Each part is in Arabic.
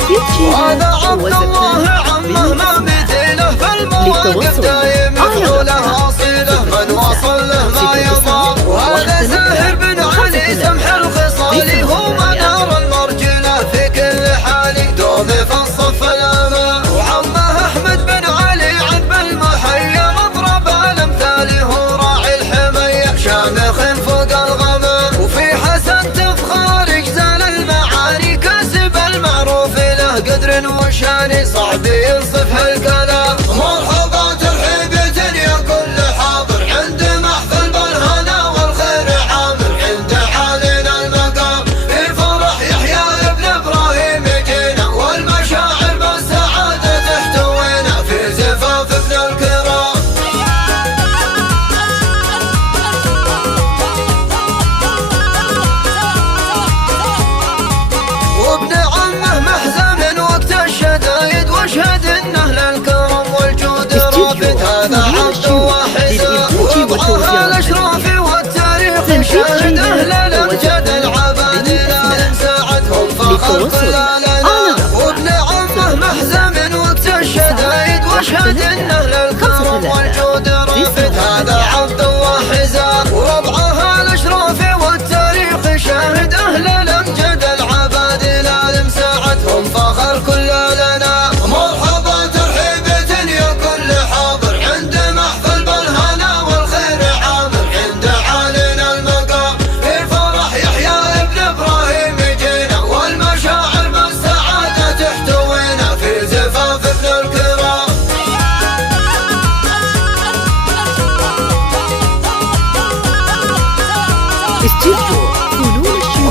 وهذا عبد الله عمه ما مثله في المواقف دايم يقوله أصيله من وصل له ما يضام. وهذا زاهر بن علي سمح الخصال هو منار المرجلة في كل حال دوم في الصف الأمام. وعمه أحمد بن علي عذب المحيا مضرب الأمثال هو راعي الحمية شامخ فوق الغمام. وفي حسن تفخار اجزال المعاني كاسب المعروف له قدر وشان صعب ينصف هالكلام. مرحبا ترحيب يا كل حاضر عند محفل بالهنا والخير عامر عند حالنا المقام. في فرح يحيى ابن ابراهيم يجينا والمشاعر بالسعادة تحتوينا في زفاف ابن الكرام. وابن عمه محزن وقت الشدايد واشهد انه للكرم والجود رافد. هذا عبد وحساب وضعها الاشراف والتاريخ شاهد اهل الامجاد العبادله ساعدهم فخر كل لنا. وابن عمه محزن وقت الشدايد واشهد انه للكرم والجود رافد. هذا عبد وحساب ووضعها الاشراف والتاريخ شاهد اهل الامجاد العبادله ساعدهم فخر كل لنا. مرحبا ترحيب يا كل حاضر عند محفل بالهنا والخير عامر عند حالنا المقام. في فرح يحيى ابن ابراهيم يجينا والمشاعر بالسعادة تحتوينا في زفاف ابن الكرام.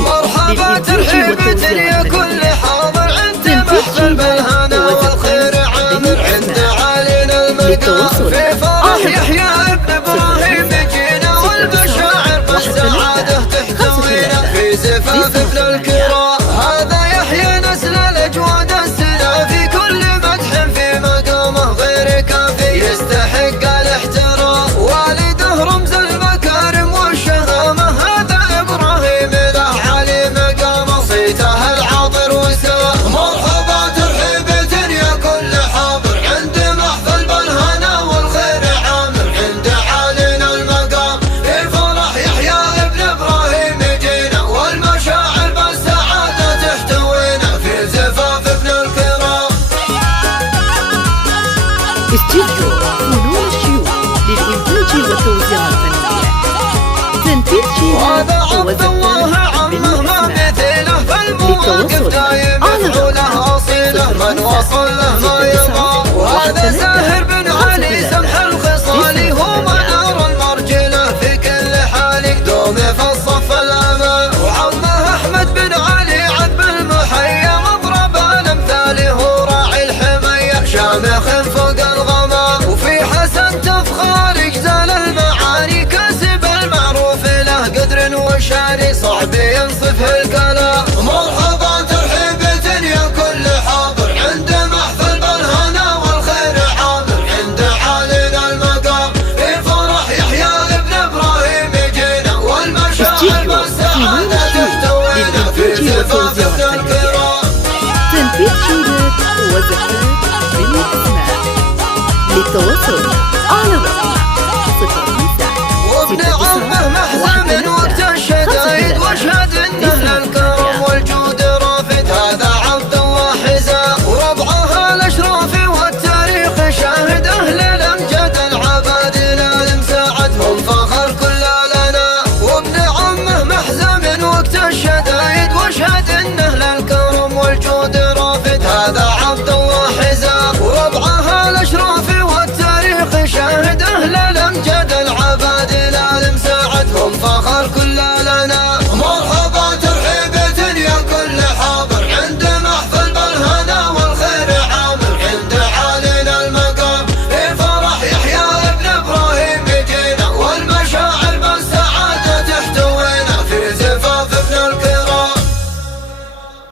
مرحبا ترحيب يا كل حاضر عند محفل بالهنا والخير عامر عند علينا المقام. في فرح يحيى ابن ابراهيم يجينا والمشاعر بالسعادة تحتوينا في زفاف ابن الكرام. هذا يحيى نسل الاجواد السنا في كل مدح في مقامه غير كافي يستحق الاحترام. والده رمز المكارم والشهامه هذا ابراهيم له علي مقامه صيته العاطر وسام. مرحبا ترحيب يا كل حاضر عند محفل بالهنا والخير عامر عند علينا المقام. في فرح يحيى ابن ابراهيم يجينا والمشاعر بالسعادة تحتوينا في زفاف ابن الكرام. استوديو فنون الشيوخ للإنتاج والتوزيع الفنية. تنفيذ وهذا عبد الله عمه ما مثله في المواقف دايم يفعله أصيله من وصل له ما يضام. وهذا زاهر بن علي سمح الخصال هو منار المرجلة في كل حال دوم في الصف الأمام. وعمه أحمد بن علي عذب المحيا مضرب الأمثال هو راعي الحمية شامخ فوق الغمام. وفي حسن تفخار اجزال المعاني كاسب المعروف له قدر وشان صعب ينصف الكلام. مرحبا ترحيب يا كل حاضر عند محفل بالهنا والخير عامر عند حالنا المقام. في فرح يحيى ابن ابراهيم يجينا والمشاعر بالسعادة تحتوينا في زفاف ابن الكرام. تنفيذ شيلات وزفات بالأسماء. للتواصل